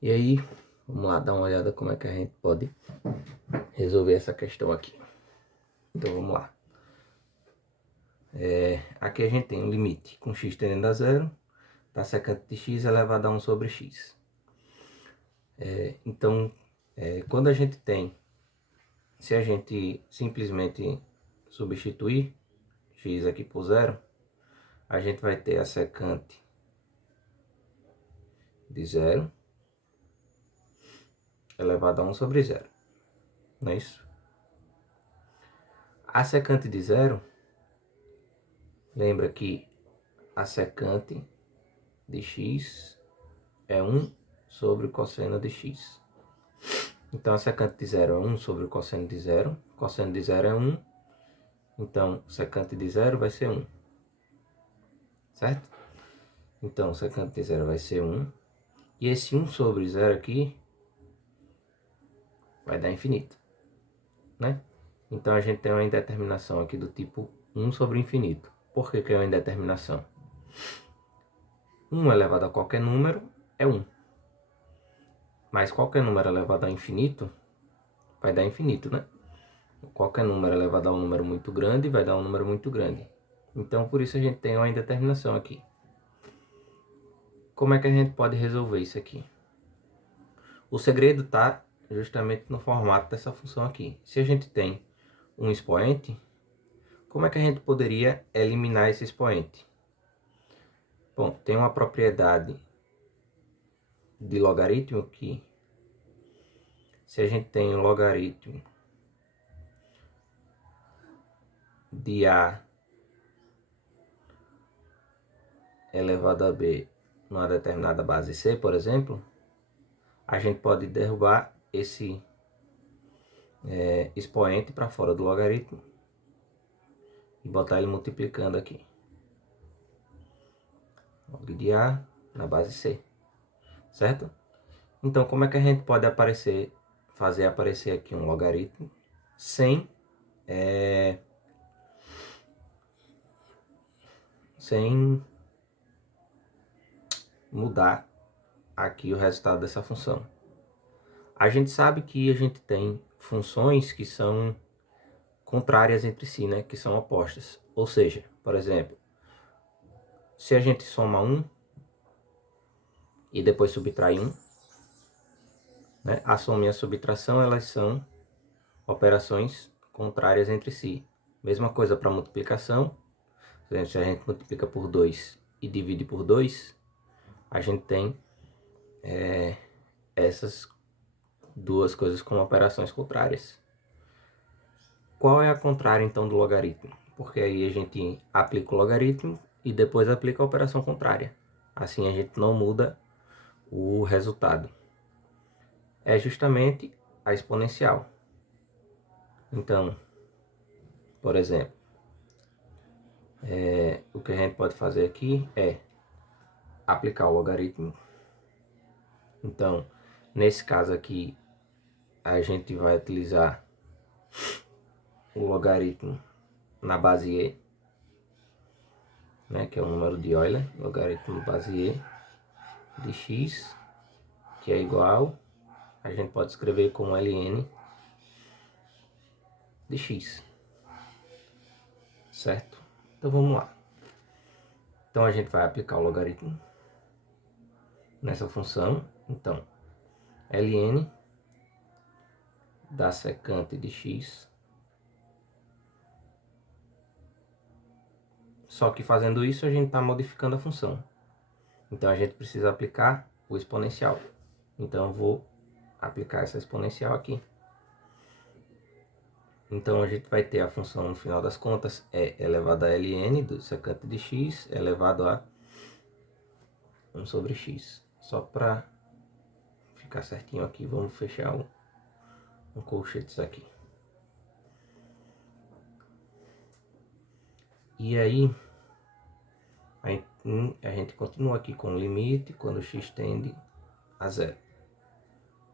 E aí, vamos lá dar uma olhada como é que a gente pode resolver essa questão aqui. Então vamos lá. Aqui a gente tem um limite com x tendendo a zero, da secante de x elevado a 1 sobre x. Então, quando a gente tem, se a gente simplesmente substituir x aqui por zero, a gente vai ter a secante de zero elevado a 1 sobre zero, não é isso? A secante de zero, lembra que a secante de x é 1 sobre o cosseno de x. Então, a secante de zero é 1 sobre o cosseno de zero. O cosseno de zero é 1. Então, secante de zero vai ser 1. Certo? Então, secante de zero vai ser 1. E esse 1 sobre zero aqui vai dar infinito. Né? Então, a gente tem uma indeterminação aqui do tipo 1 sobre infinito. Por que é uma indeterminação? 1 elevado a qualquer número é 1. Mas qualquer número elevado a infinito vai dar infinito, né? Qualquer número elevado a um número muito grande vai dar um número muito grande. Então, por isso a gente tem uma indeterminação aqui. Como é que a gente pode resolver isso aqui? O segredo está justamente no formato dessa função aqui. Se a gente tem um expoente, como é que a gente poderia eliminar esse expoente? Bom, tem uma propriedade de logaritmo que, se a gente tem um logaritmo de a elevado a b numa determinada base c, por exemplo, a gente pode derrubar esse expoente para fora do logaritmo e botar ele multiplicando aqui. Log de a na base c, certo? Então, como é que a gente pode fazer aparecer aqui um logaritmo sem mudar aqui o resultado dessa função? A gente sabe que a gente tem funções que são contrárias entre si, né? Que são opostas. Ou seja, por exemplo, se a gente soma 1 e depois subtrai 1, né? A soma e a subtração, elas são operações contrárias entre si. Mesma coisa para multiplicação. Por exemplo, se a gente multiplica por 2 e divide por 2, a gente tem essas duas coisas como operações contrárias. Qual é a contrária, então, do logaritmo? Porque aí a gente aplica o logaritmo e depois aplica a operação contrária. Assim a gente não muda o resultado. É justamente a exponencial. Então, por exemplo, o que a gente pode fazer aqui é aplicar o logaritmo. Então, nesse caso aqui, a gente vai utilizar o logaritmo na base e, né, que é o número de Euler, logaritmo base e de x, que é igual, a gente pode escrever como ln de x, certo? Então vamos lá. Então a gente vai aplicar o logaritmo nessa função. Então, ln da secante de x. Só que fazendo isso a gente está modificando a função. Então a gente precisa aplicar o exponencial. Então eu vou aplicar essa exponencial aqui. Então a gente vai ter a função no final das contas é elevado a ln do secante de x elevado a 1 sobre x. Só para ficar certinho aqui, vamos fechar um colchetes aqui. E aí a gente continua aqui com o limite quando x tende a zero,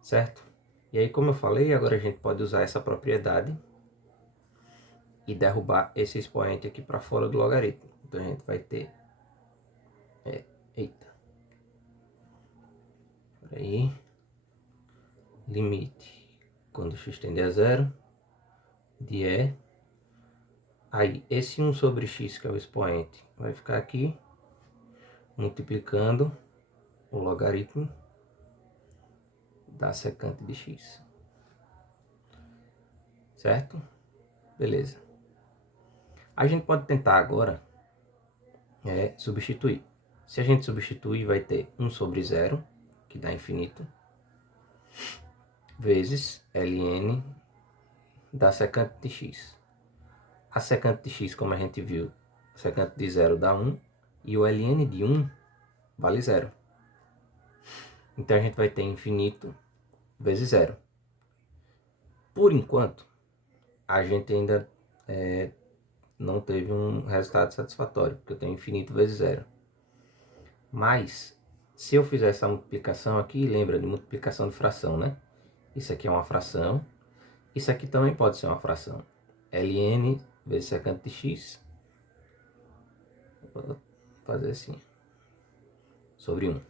certo? E aí, como eu falei, agora a gente pode usar essa propriedade e derrubar esse expoente aqui para fora do logaritmo. Então a gente vai ter eita, peraí, limite quando x tende a zero de E. Aí, esse 1 sobre x, que é o expoente, vai ficar aqui, multiplicando o logaritmo da secante de x. Certo? Beleza. A gente pode tentar agora substituir. Se a gente substituir, vai ter 1 sobre 0, que dá infinito, vezes ln da secante de x. A secante de x, como a gente viu, a secante de 0 dá 1, e o ln de 1 vale 0. Então a gente vai ter infinito vezes 0. Por enquanto, a gente ainda não teve um resultado satisfatório, porque eu tenho infinito vezes 0. Mas, se eu fizer essa multiplicação aqui, lembra de multiplicação de fração, né? Isso aqui é uma fração. Isso aqui também pode ser uma fração. ln vezes secante de x. Vou fazer assim. Sobre 1.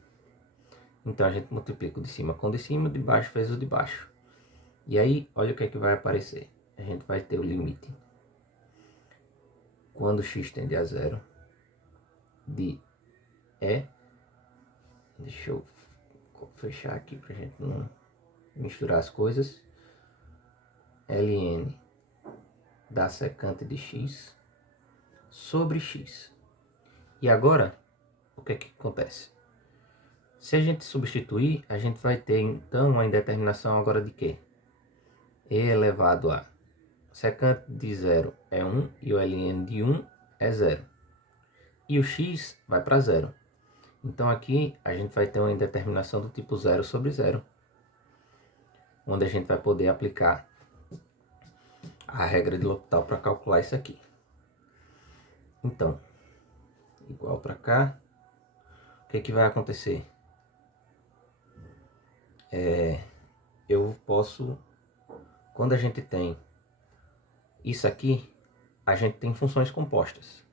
Então, a gente multiplica o de cima com o de cima, de baixo vezes o de baixo. E aí, olha o que é que vai aparecer. A gente vai ter o limite, quando x tende a zero, de E. Deixa eu fechar aqui para a gente não misturar as coisas. ln da secante de x sobre x. E agora, o que é que acontece? Se a gente substituir, a gente vai ter então uma indeterminação agora de quê? E elevado a secante de 0 é 1 e o ln de 1 é 0. E o x vai para 0. Então aqui a gente vai ter uma indeterminação do tipo 0 sobre 0, onde a gente vai poder aplicar a regra de L'Hopital para calcular isso aqui. Então, igual para cá, o que vai acontecer? Eu posso, quando a gente tem isso aqui, a gente tem funções compostas.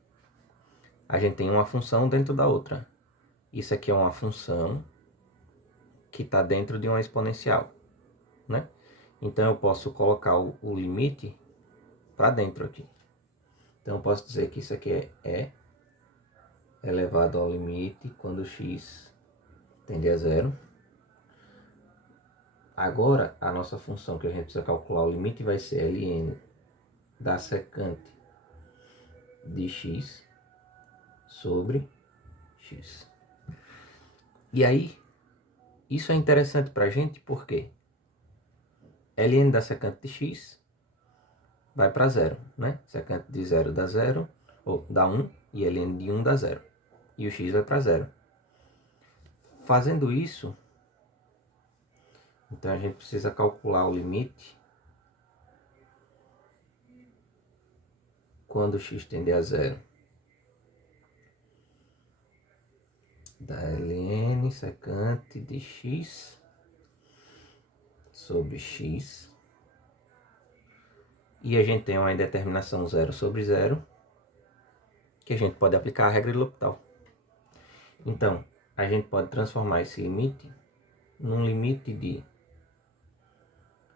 A gente tem uma função dentro da outra. Isso aqui é uma função que está dentro de uma exponencial, né? Então eu posso colocar o limite para dentro aqui. Então eu posso dizer que isso aqui é elevado ao limite quando x tende a zero. Agora a nossa função que a gente precisa calcular o limite vai ser ln da secante de x sobre x. E aí, isso é interessante para a gente porque ln da secante de x vai para zero, né? Secante de 0 dá 0, ou dá 1, e ln de 1 dá 0. E o x vai para 0. Fazendo isso, então a gente precisa calcular o limite quando x tende a 0 da ln secante de x sobre x. E a gente tem uma indeterminação 0 sobre 0, que a gente pode aplicar a regra de L'Hopital. Então, a gente pode transformar esse limite num limite de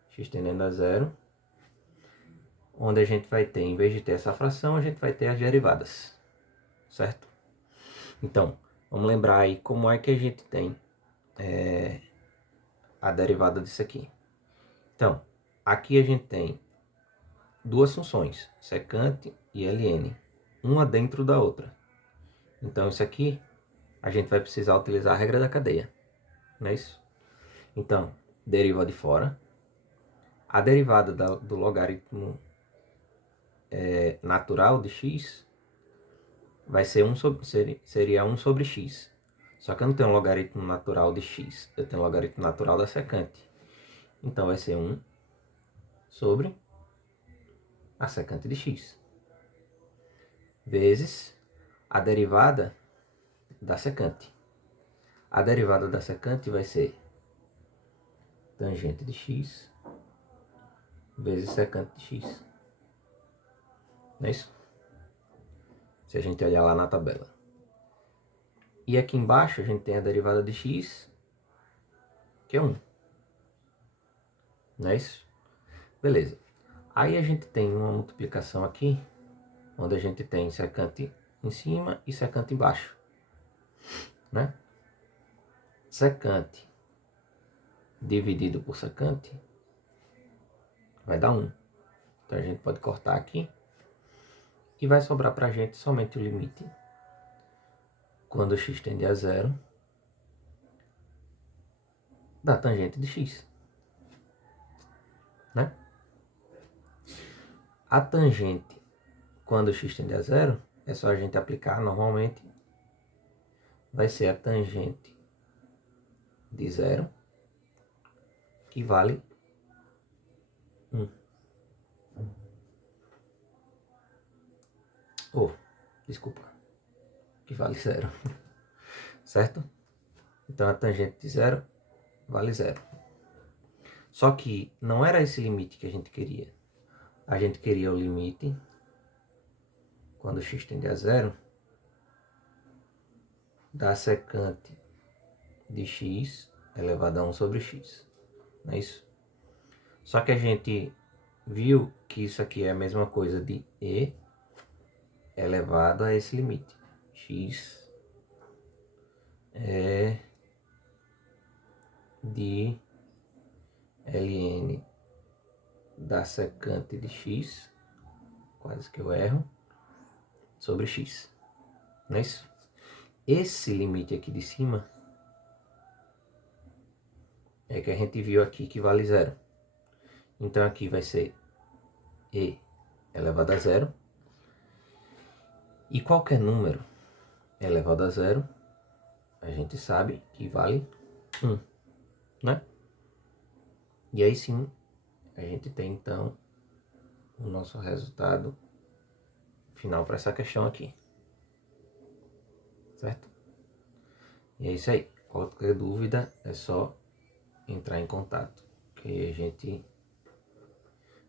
x tendendo a 0, onde a gente vai ter, em vez de ter essa fração, a gente vai ter as derivadas, certo? Então, vamos lembrar aí como é que a gente tem a derivada disso aqui. Então, aqui a gente tem duas funções, secante e ln, uma dentro da outra. Então, isso aqui a gente vai precisar utilizar a regra da cadeia, não é isso? Então, deriva de fora. A derivada do logaritmo natural de x vai ser seria 1 sobre x. Só que eu não tenho um logaritmo natural de x, eu tenho um logaritmo natural da secante. Então vai ser 1 sobre a secante de x, vezes a derivada da secante. A derivada da secante vai ser tangente de x vezes secante de x. Não é isso? Se a gente olhar lá na tabela. E aqui embaixo a gente tem a derivada de x, que é 1. Não é isso? Beleza. Aí a gente tem uma multiplicação aqui, onde a gente tem secante em cima e secante embaixo, né? Secante dividido por secante vai dar 1. Então a gente pode cortar aqui e vai sobrar para a gente somente o limite quando x tende a 0 da tangente de x, né? A tangente quando x tende a 0 é só a gente aplicar normalmente, vai ser a tangente de 0 que vale 1. Desculpa, que vale 0, certo? Então a tangente de 0 vale 0. Só que não era esse limite que a gente queria. A gente queria o limite quando x tende a 0 da secante de x elevado a 1 sobre x. Não é isso? Só que a gente viu que isso aqui é a mesma coisa de e elevado a esse limite. X é de ln da secante de x, quase que eu erro, sobre x. Não é isso? Esse limite aqui de cima é que a gente viu aqui que vale 0. Então aqui vai ser e elevado a 0. E qualquer número elevado a 0, a gente sabe que vale 1, né? E aí sim, a gente tem então o nosso resultado final para essa questão aqui. Certo? E é isso aí. Qualquer dúvida é só entrar em contato, que a gente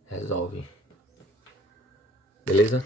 resolve. Beleza?